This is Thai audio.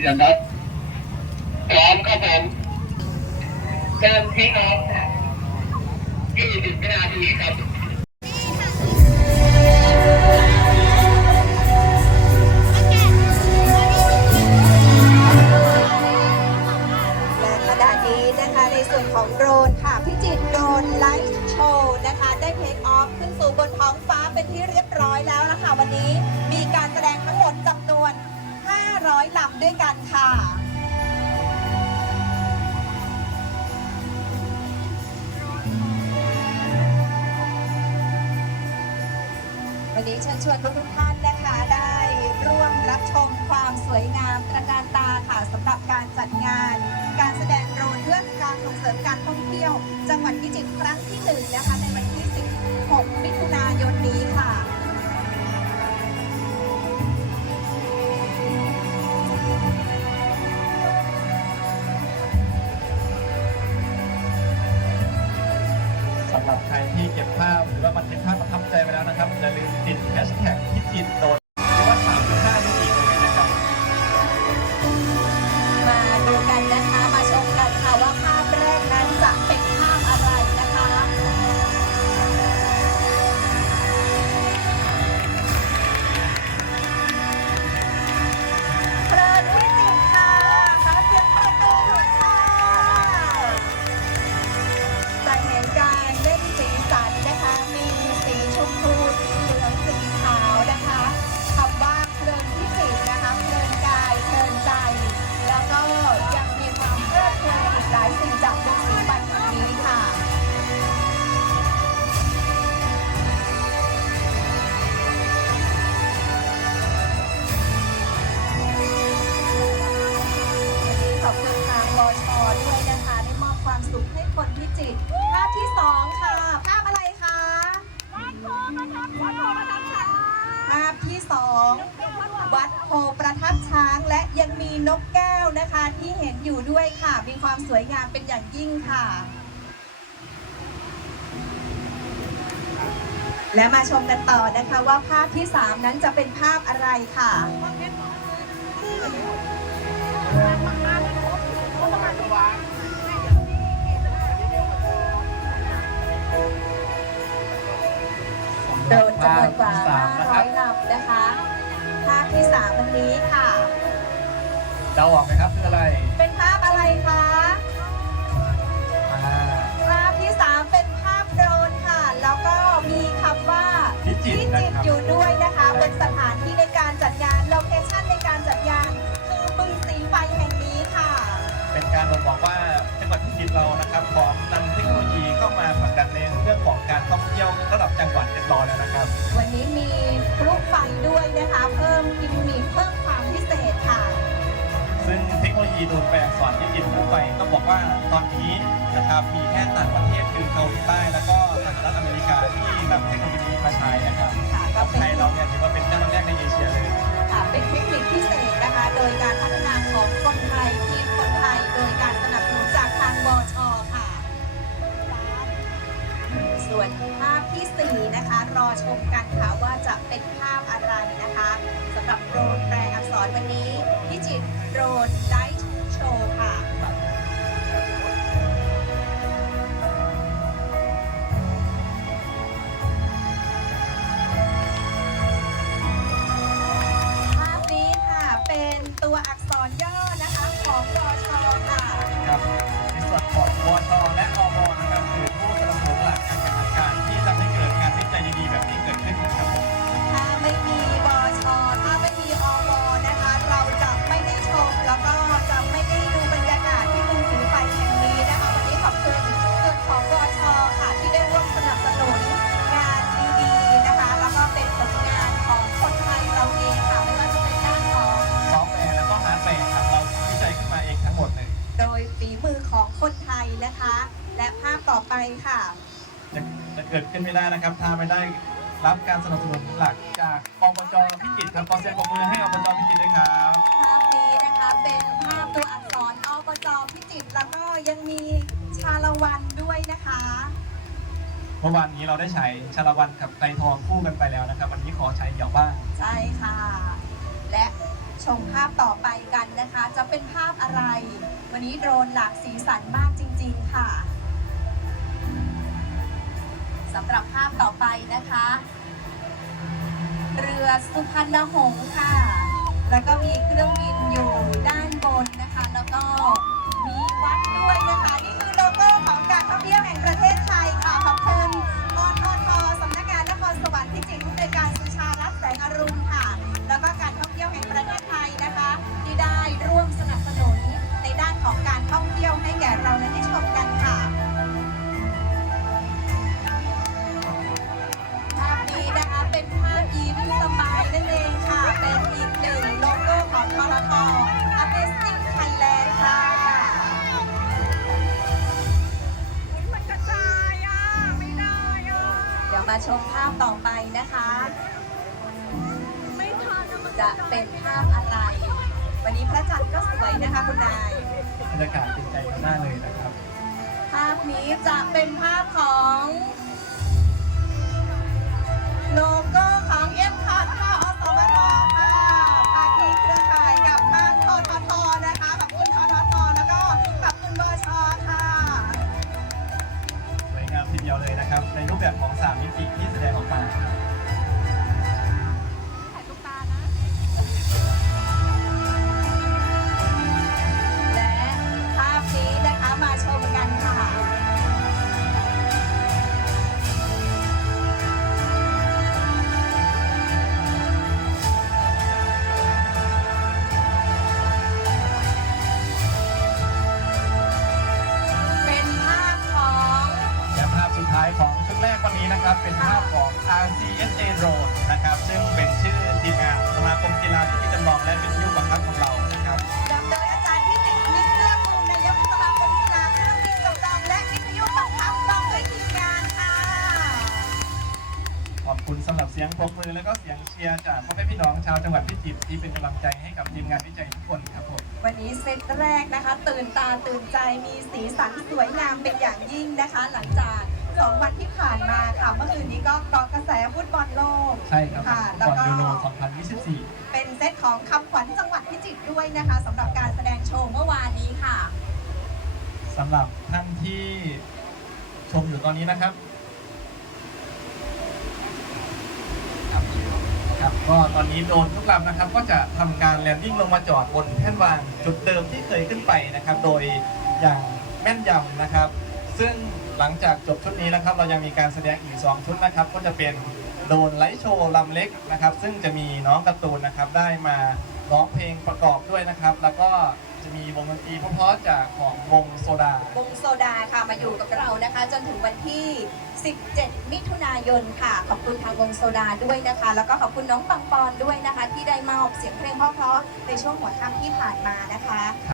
เดือนครับพร้อมครับผมเริ่มเทคออฟยี่สิบวินาทีครับ ค่ะ วันนี้เชิญชวนทุกท่านนะคะได้ร่วมรับชมความสวยงาม ที่เก็บภาพหรือว่าบันทึกภาพประทับใจไปแล้วนะครับอย่าลืมติดแฮชแท็กที่จิตโดนายสิ่งจากวงสีบันนี้ค่ะขอบคุณทางบชด้วยนะคะได้มอบความสุขให้คนพิจิตรภาพที่สองค่ะ ภาพอะไรคะภาพที่สองวัดโพประทับช้างและยังมีนกแก้วนะคะที่ อยู่ด้วยค่ะ มีความสวยงามเป็นอย่างยิ่งค่ะ และมาชมกันต่อนะคะว่าภาพที่ 3 นั้นจะเป็นภาพอะไรค่ะโดนจำนวนกว่าภาพที่สามนะครับ500ลำนะคะ ภาพที่3วันนี้ค่ะเดาออกไหมครับคืออะไร กดันในเรื่องของการท่องเที่ยวระดับจังหวัดเรียบร้อยแล้วนะครับ วันนี้มีพลุไฟด้วยนะคะ เพิ่มกิมมิคเพิ่มความพิเศษค่ะ ซึ่งเทคโนโลยีโดรนแปลงสอนที่จิตผู้ไปต้องบอกว่าตอนนี้นะครับมีแค่ต่างประเทศคือเกาหลีใต้ วนภาพที่ 4 นะคะ รอชมกันค่ะว่าจะเป็นภาพอะไรนะคะสำหรับโดรนแปลอักษรวันนี้พิจิตรโดรนไลท์โชว์ค่ะ เกิดขึ้นไม่ได้นะครับ ถ้าไม่ได้รับการสนับสนุนหลักจากอบจพิจิตรครับขอเสียงปรบมือให้อบจพิจิตรด้วยครับภาพนี้นะคะเป็นภาพตัวอักษรอบจพิจิตรแล้วก็ยังมีชาละวันด้วยนะคะ เมื่อวานนี้เราได้ใช้ชาละวันกับไกรทองคู่กันไปแล้วนะครับ วันนี้ขอใช้เหยาบ้างใช่ค่ะ และโชชมภาพต่อไปกันนะคะ จะเป็นภาพอะไร วันนี้โดรนหลากสีสันมากจริง ๆ ค่ะ สำหรับภาพต่อไปนะคะ เรือสุพรรณหงษ์ค่ะ แล้วก็มีเครื่องบินอยู่ด้านบนนะคะ แล้วก็มีวัดด้วย ชมภาพต่อไปนะคะไม่ทันอะมันจะเป็นภาพอะไร วันนี้พระจันทร์ก็สวยนะคะคุณนาย บรรยากาศเป็นใจมากๆเลยนะครับ ภาพนี้จะเป็นภาพของ โลโก้ พของ RCSA Road นะครับ ซึ่งเป็นชื่อทีมงานสมาคมกีฬาที่มีจำลองและวิทยุบังคับของเรานะครับนำโดยอาจารย์พิจิตรมิตรเกื้อกูลนายกสมาคมกีฬาเครื่องบินจำลองและวิทยุบังคับพร้อมด้วยทีมงานค่ะ ขอบคุณสำหรับเสียงปรบมือและก็เสียงเชียร์จากพ่อแม่พี่น้องชาวจังหวัดพิจิตรที่เป็นกำลังใจให้กับทีมงานวิจัยทุกคนครับผมวันนี้เซตแรกนะคะ ตื่นตาตื่นใจมีสีสันสวยงามเป็นอย่างยิ่งนะคะ หลังจาก สองวันที่ผ่านมาค่ะเมื่อคืนนี้ก็เกาะกระแสฟุตบอลโลกใช่ครับค่ะแล้ก่วอนก็ยูโร2024 เป็นเซตของคำขวัญจังหวัดพิจิตรด้วยนะคะสำหรับการแสดงโชว์เมื่อวานนี้ค่ะสำหรับท่านที่ชมอยู่ตอนนี้นะครับครับครับก็ตอนนี้โดรนทุกลำนะครับ ก็จะทำการแลนดิ้งลงมาจอดบนแท่นวางจุดเดิมที่เคยขึ้นไปนะครับ โดยอย่างแม่นยำนะครับ ซึ่งหลังจากจบชุดนี้นะครับ เรายังมีการแสดงอีก 2 ชุดนะครับ ก็จะเป็นโดนไลท์โชว์ลำเล็กนะครับ ซึ่งจะมีน้องการ์ตูนนะครับ ได้มาร้องเพลงประกอบด้วยนะครับ แล้วก็จะมีวงดนตรีเพราะๆจากของวงโซดา วงโซดาค่ะมาอยู่กับเรานะคะ จนถึงวันที่ 17 มิถุนายนค่ะ ขอบคุณทางวงโซดาด้วยนะคะ แล้วก็ขอบคุณน้องปังปอนด้วยนะคะ ที่ได้มาอบเสียงเพลงเพราะๆในช่วงหัวค่ำที่ผ่านมานะคะ